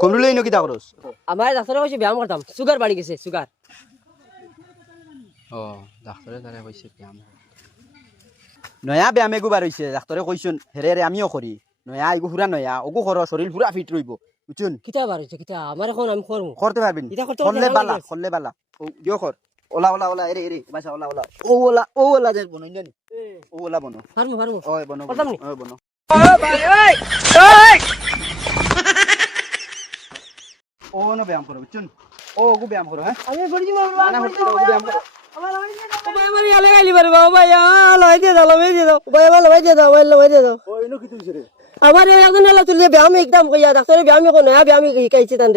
কমরুলে ইনো কিতা করস আমার ডাক্তারে কইছে ব্যায়াম করতাম সুগার বাড়ি গেছে সুগার ও ডাক্তরে তারে কইছে ব্যায়াম নয়া ব্যায়াম এগু বার হইছে ডাক্তরে কইছুন হেরে হেরে আমিও করি। নয়া এগু পুরা নয়া। ওগু কর শরীর পুরা ফিট রইব বুঝছুন কিতা বার হইছে কিতা আমার এখন আমি করব করতে পারবেন ইটা করতে করলে বালা করলে বালা। ও দিও কর ওলা ওলা ওলা এরে এরে বাসা ওলা ওলা ও ওলা ও ওলা যে বনো জানি ও ওলা বনো। পারব পারব ওই বনো করতাম নি? ওই বনো। ও না ব্যায়াম করো বুঝছুন ও ওগু ব্যায়াম করো হ্যাঁ আমি বড়ি না না ওগু ব্যায়াম করো আমার ইয়ালে গালি পারব ভাই লয় দিয়ে দাও লয় দিয়ে দাও ভাই আমার লয় দিয়ে দাও ভাই লয় দিয়ে দাও ও ইনো কি তুইছে রে আমার এখন তুই ব্যায়াম একদম কইয়া ডাক্তারে ব্যায়াম এখন নয়া ব্যায়াম শিখাইছে তান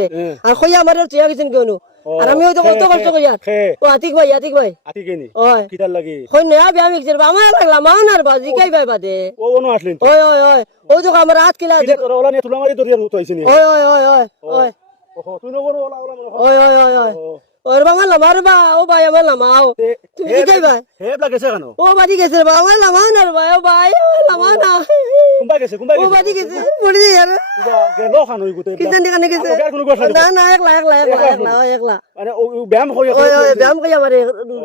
আর কইয়া আমার তুই গেছেন কেন আর আমি হয়তো কত কষ্ট করি আর ও আতিক ভাই আতিক ভাই আতি কেনি ওই কিতার লাগি কই নয়া ব্যায়াম শিখছে আমার লাগলা মান আর বাজি কাই ভাই বাদে ও ono আসলেন ওই ওই ওই ওই তো আমার হাত কিলা কিটা ওলা নিয়ে তুলা মারি দরিয়া তো আইছিনি ওই ওই ওই ওই ওই ওহো তুই নগর ওলা ওলা মনে ওই ওই ওই ওই ওর বাবা লামার বা ও ভাই আমার লামাও তুমি শিখাই ভাই হে লাগেছে কেন ও বাড়ি গেছে ভাই ও ভাই না কুম্বা গেছে কুম্বা গেছে? বাড়ি গেছে? পড়ি যায় গেল খান ওই গুতে কিজন দিকানে গেছে। আর কোনো কথা না না একলা একলা একলা একলা একলা মানে ও ব্যায়াম হয়ে ওই ওই ব্যায়াম কই আমার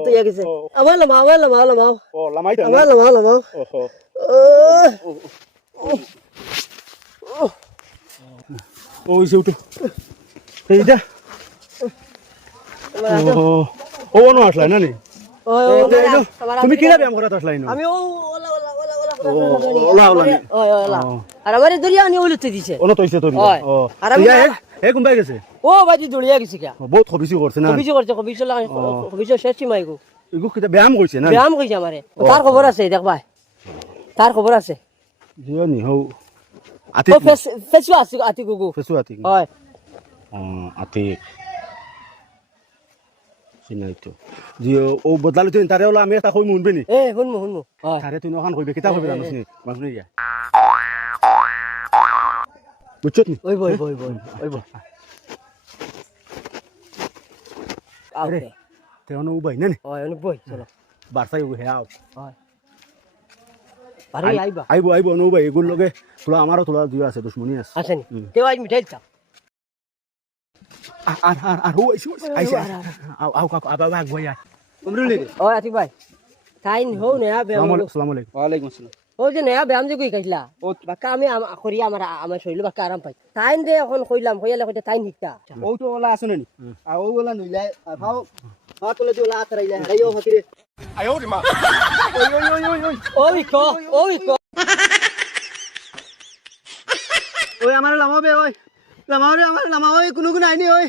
তুই গেছে আমার লামা আমার লামা লামা ও লামাই দা আমার লামা লামা ওহো ও ইসে উঠো। এইটা ও ও ono আসলাই না নি? তুমি কিনা ব্যায়াম করা আসলাই না? আমি ও ওলা ওলা ওলা ওলা ওলা ওলা ওই ওলা আর আমার দরিয়া নি ওলতে দিছে ono তো ইসে ও আর আমি- হে কুম্বা গেছে ও বাজি দড়িয়া গেছে কে বহুত খবিসি করছে না কবিছো করছে কবিছো লাগা কবিছো শেষ সীমাই গো এগু কিটা ব্যায়াম কইছে না ব্যায়াম কইছে আমারে তার খবর আছে দেখবা তার খবর আছে জিও নি হও আতি ও ফেস ফেসু আছে আতি গুগু ফেসু আতি হয় 어 আতি চিনাই তো। জিও ও বদলালে তুই তারে ওলা আমি এটা কই মুনবে নি এ শুনমু শুনমু তারে তুই নখান কইবে কিতা কইবে জানিস নি মানুষ ইয়া বুঝছত নি? ওই বই বই বই ওই বই আউতে তে অন উবাই না নি? অনেক বই চলো। বারসাই হে আও আইবা আইবো আইবো অন উবাই এগুর লগে। তোলা আমারও তোলা দুই আছে দুশ্মনী আছে। মিঠাই চা আর আর আর ও আইছে আও আও কাকু আবা বাগ বই আয় কমরুলে ও আতি ভাই তাইন হো নয়া ব্যায়াম আসসালামু আলাইকুম ওয়ালাইকুম আসসালাম ও যে নয়া ব্যায়াম যে কই খাইলা ও বাক্কা আমি করি আমার আমার শরীর বাক্কা আরাম পাই তাইন দে এখন কইলাম কইলা কইতে তাইন শিক্ষা ও তো ওলা আছে নি আর ও ওলা নইলাই আর ভাও মা তোলে দিওলা আতরাইলা ফাতিরে ও ইকো ও ইকো ওই আমার লামাও বে ওই লামাও রে আমার লামা ওই কোনো কোনো আইনি ওই।